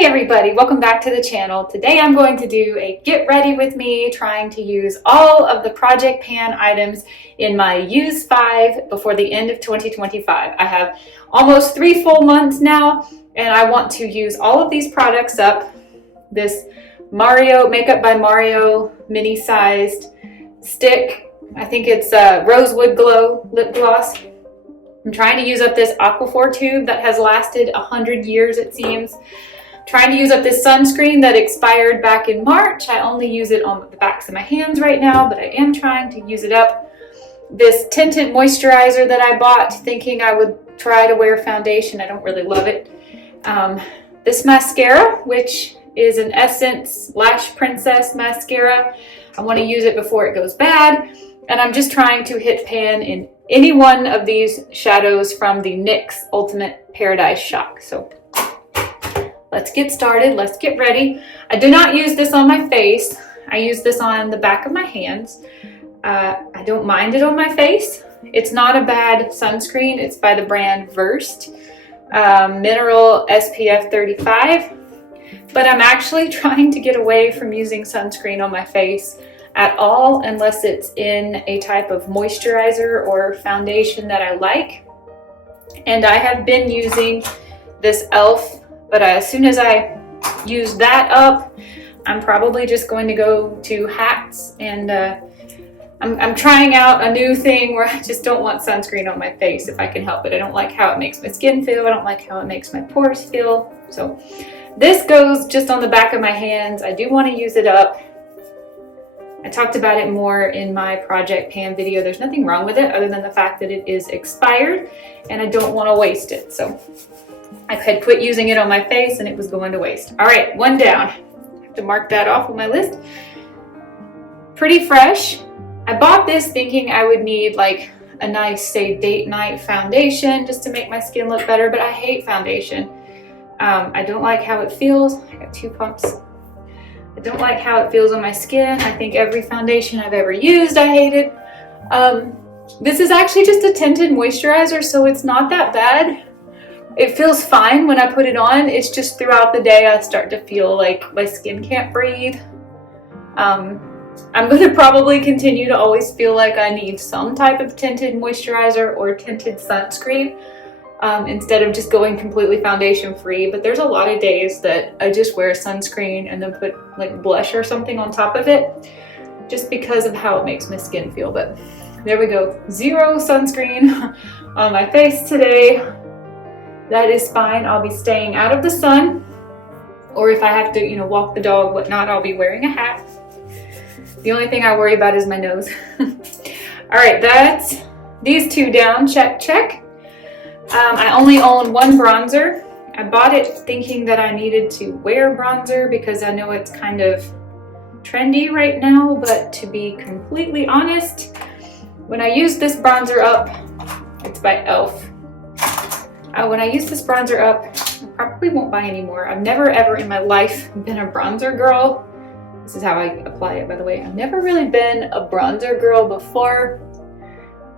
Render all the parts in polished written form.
Hey everybody, welcome back to the channel. Today I'm going to do a get ready with me, trying to use all of the Project Pan items in my Use 5 before the end of 2025. I have almost 3 full months now, and I want to use all of these products up. This Mario Makeup by Mario mini-sized stick, I think it's Rosewood Glow lip gloss. I'm trying to use up this Aquaphor tube that has lasted 100 years, it seems. Trying to use up this sunscreen that expired back in March. I only use it on the backs of my hands right now, but I am trying to use it up. This tinted moisturizer that I bought thinking I would try to wear foundation. I don't really love it. This mascara, which is an Essence Lash Princess mascara. I want to use it before it goes bad. And I'm just trying to hit pan in any one of these shadows from the NYX Ultimate Paradise Shock. So let's get started. Let's get ready. I do not use this on my face. I use this on the back of my hands. I don't mind it on my face. It's not a bad sunscreen. It's by the brand Versed. Mineral SPF 35. But I'm actually trying to get away from using sunscreen on my face at all unless it's in a type of moisturizer or foundation that I like. And I have been using this e.l.f. But as soon as I use that up, I'm probably just going to go to hats, and I'm trying out a new thing where I just don't want sunscreen on my face if I can help it. I don't like how it makes my skin feel. I don't like how it makes my pores feel. So this goes just on the back of my hands. I do want to use it up. I talked about it more in my Project Pan video. There's nothing wrong with it other than the fact that it is expired and I don't want to waste it. So I had quit using it on my face and it was going to waste. All right, one down. I have to mark that off on my list. Pretty fresh. I bought this thinking I would need like a nice, say, date night foundation just to make my skin look better, but I hate foundation. I don't like how it feels. I got 2 pumps. I don't like how it feels on my skin. I think every foundation I've ever used, I hated. This is actually just a tinted moisturizer, so it's not that bad. It feels fine when I put it on. It's just throughout the day I start to feel like my skin can't breathe. I'm going to probably continue to always feel like I need some type of tinted moisturizer or tinted sunscreen instead of just going completely foundation free. But there's a lot of days that I just wear sunscreen and then put like blush or something on top of it just because of how it makes my skin feel. But there we go. 0 sunscreen on my face today. That is fine. I'll be staying out of the sun, or if I have to, walk the dog, whatnot, I'll be wearing a hat. The only thing I worry about is my nose. All right, that's these 2 down. Check, check. I only own 1 bronzer. I bought it thinking that I needed to wear bronzer because I know it's kind of trendy right now, but to be completely honest, when I use this bronzer up, it's by e.l.f. When I use this bronzer up, I probably won't buy any more. I've never ever in my life been a bronzer girl. This is how I apply it, by the way. I've never really been a bronzer girl before.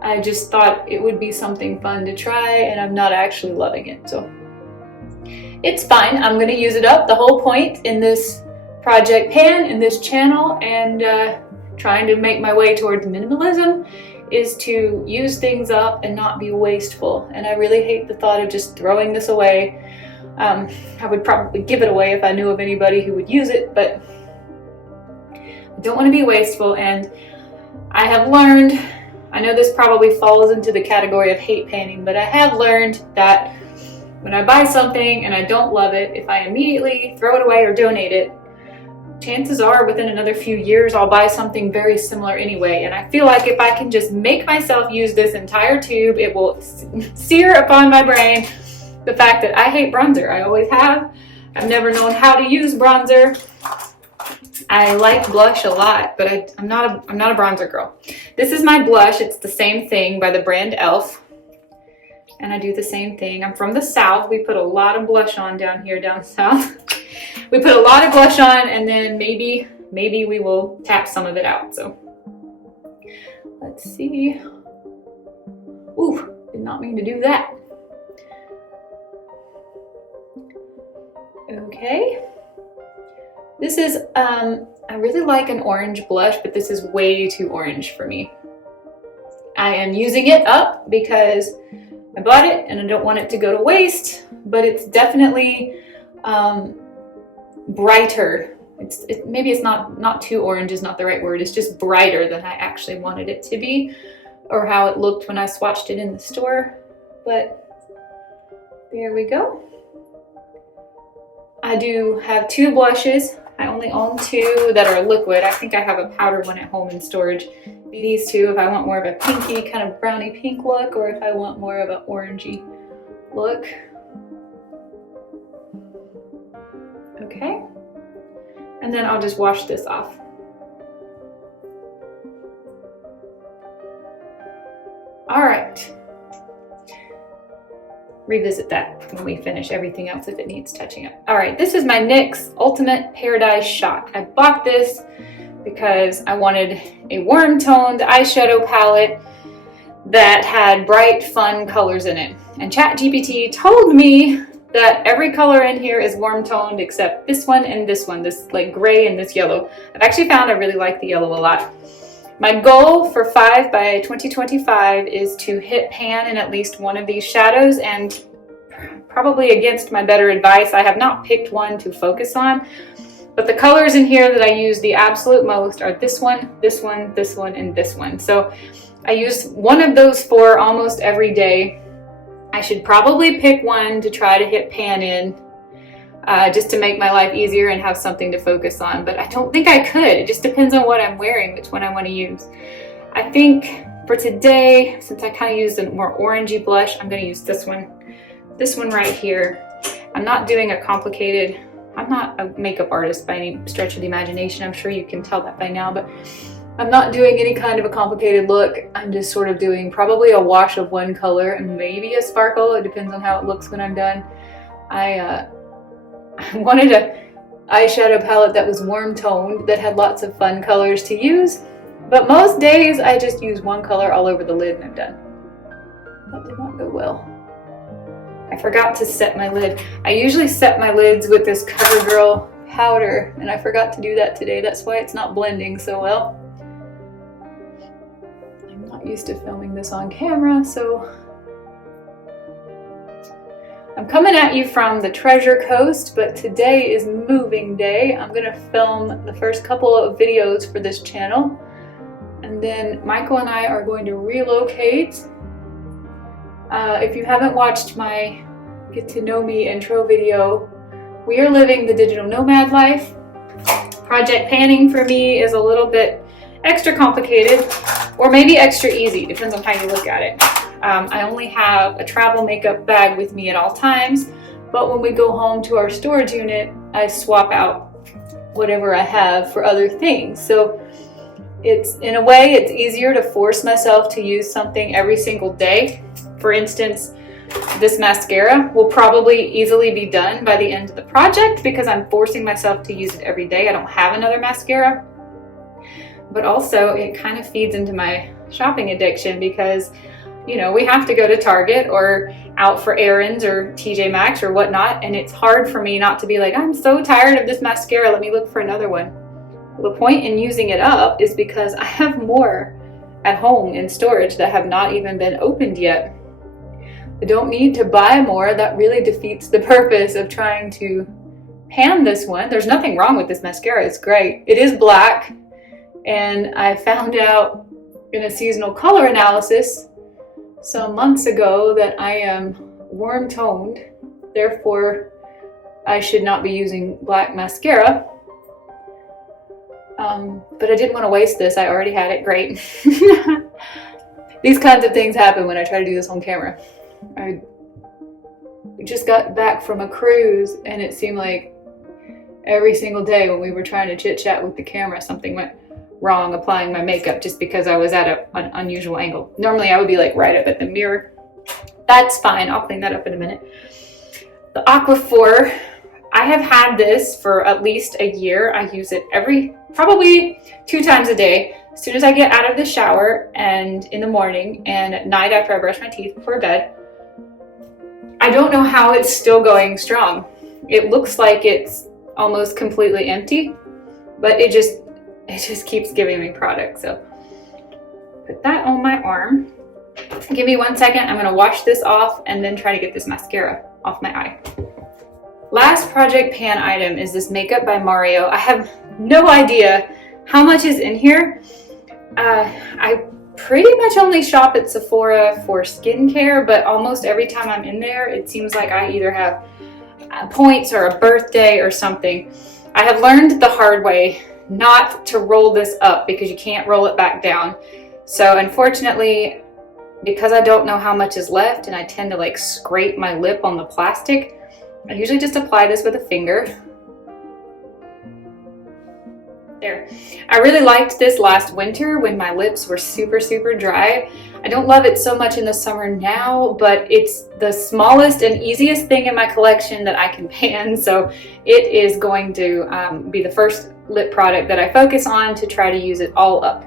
I just thought it would be something fun to try, and I'm not actually loving it. So it's fine. I'm going to use it up. The whole point in this Project Pan, in this channel, and trying to make my way towards minimalism is to use things up and not be wasteful. And I really hate the thought of just throwing this away. I would probably give it away if I knew of anybody who would use it, but I don't want to be wasteful. And I have learned, I know this probably falls into the category of hate panning, but I have learned that when I buy something and I don't love it, if I immediately throw it away or donate it, chances are within another few years I'll buy something very similar anyway. And I feel like if I can just make myself use this entire tube, it will sear upon my brain the fact that I hate bronzer. I always have. I've never known how to use bronzer. I like blush a lot, but I'm not a bronzer girl. This is my blush. It's the same thing by the brand e.l.f. And I do the same thing. I'm from the South. We put a lot of blush on down here, down south. We put a lot of blush on, and then maybe we will tap some of it out. So let's see. Ooh, did not mean to do that. Okay. This is, I really like an orange blush, but this is way too orange for me. I am using it up because I bought it and I don't want it to go to waste, but it's definitely brighter. Maybe it's not too orange is not the right word. It's just brighter than I actually wanted it to be, or how it looked when I swatched it in the store. But there we go. I do have 2 blushes. I only own 2 that are liquid. I think I have a powder one at home in storage. These 2 if I want more of a pinky, kind of browny pink look, or if I want more of an orangey look. Okay. And then I'll just wash this off. All right. Revisit that when we finish everything else if it needs touching up. All right, this is my NYX Ultimate Paradise Shot. I bought this because I wanted a warm toned eyeshadow palette that had bright, fun colors in it. And ChatGPT told me that every color in here is warm toned except this one and this one, this like gray and this yellow. I've actually found I really like the yellow a lot. My goal for 5 by 2025 is to hit pan in at least one of these shadows, and probably against my better advice, I have not picked one to focus on, but the colors in here that I use the absolute most are this one, this one, this one, and this one. So I use one of those 4 almost every day. I should probably pick one to try to hit pan in, just to make my life easier and have something to focus on. But I don't think I could. It just depends on what I'm wearing, which one I want to use. I think for today, since I kind of used a more orangey blush, I'm going to use this one right here. I'm not doing a complicated, I'm not a makeup artist by any stretch of the imagination. I'm sure you can tell that by now, but I'm not doing any kind of a complicated look. I'm just sort of doing probably a wash of one color and maybe a sparkle. It depends on how it looks when I'm done. I wanted a eyeshadow palette that was warm toned, that had lots of fun colors to use, but most days I just use one color all over the lid and I'm done. That did not go well. I forgot to set my lid. I usually set my lids with this CoverGirl powder, and I forgot to do that today. That's why it's not blending so well. I'm not used to filming this on camera, so I'm coming at you from the Treasure Coast, but today is moving day. I'm gonna film the first couple of videos for this channel, and then Michael and I are going to relocate. If you haven't watched my Get to Know Me intro video, we are living the digital nomad life. Project panning for me is a little bit extra complicated, or maybe extra easy, depends on how you look at it. I only have a travel makeup bag with me at all times, but when we go home to our storage unit, I swap out whatever I have for other things. So it's, in a way, it's easier to force myself to use something every single day. For instance, this mascara will probably easily be done by the end of the project because I'm forcing myself to use it every day. I don't have another mascara, but also it kind of feeds into my shopping addiction because, you know, we have to go to Target or out for errands or TJ Maxx or whatnot, and it's hard for me not to be like, I'm so tired of this mascara, let me look for another one. Well, the point in using it up is because I have more at home in storage that have not even been opened yet. I don't need to buy more. That really defeats the purpose of trying to pan this one. There's nothing wrong with this mascara, it's great. It is black, and I found out in a seasonal color analysis some months ago that I am warm toned, therefore I should not be using black mascara. But I didn't want to waste this. I already had it. Great. These kinds of things happen when I try to do this on camera. I just got back from a cruise, and it seemed like every single day when we were trying to chit chat with the camera, something went wrong applying my makeup just because I was at an unusual angle. Normally I would be like right up at the mirror. That's fine. I'll clean that up in a minute. The Aquaphor, I have had this for at least a year. I use it probably 2 times a day. As soon as I get out of the shower and in the morning and at night after I brush my teeth before bed. I don't know how it's still going strong. It looks like it's almost completely empty, but it just keeps giving me product. So put that on my arm. Give me 1 second. I'm gonna wash this off and then try to get this mascara off my eye. Last project pan item is this makeup by Mario. I have no idea how much is in here. I pretty much only shop at Sephora for skincare, but almost every time I'm in there, it seems like I either have points or a birthday or something. I have learned the hard way not to roll this up because you can't roll it back down. So unfortunately, because I don't know how much is left and I tend to like scrape my lip on the plastic, I usually just apply this with a finger. There. I really liked this last winter when my lips were super dry. I don't love it so much in the summer now, but it's the smallest and easiest thing in my collection that I can pan, so it is going to be the first lip product that I focus on to try to use it all up.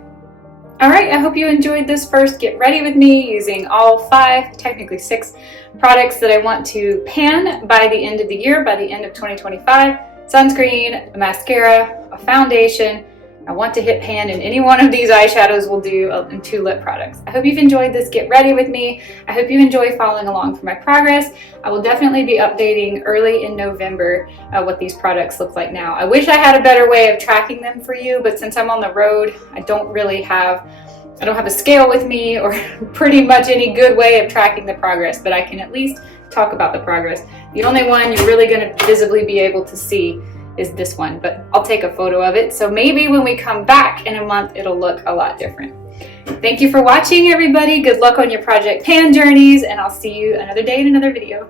Alright, I hope you enjoyed this first Get Ready With Me using all 5, technically 6, products that I want to pan by the end of the year, by the end of 2025. Sunscreen, a mascara, a foundation. I want to hit pan in any one of these eyeshadows will do, and 2 lip products. I hope you've enjoyed this Get Ready With Me. I hope you enjoy following along for my progress. I will definitely be updating early in November what these products look like now. I wish I had a better way of tracking them for you, but since I'm on the road, I don't have a scale with me or pretty much any good way of tracking the progress, but I can at least talk about the progress. The only one you're really going to visibly be able to see is this one, but I'll take a photo of it. So maybe when we come back in a month, it'll look a lot different. Thank you for watching, everybody. Good luck on your project pan journeys, and I'll see you another day in another video.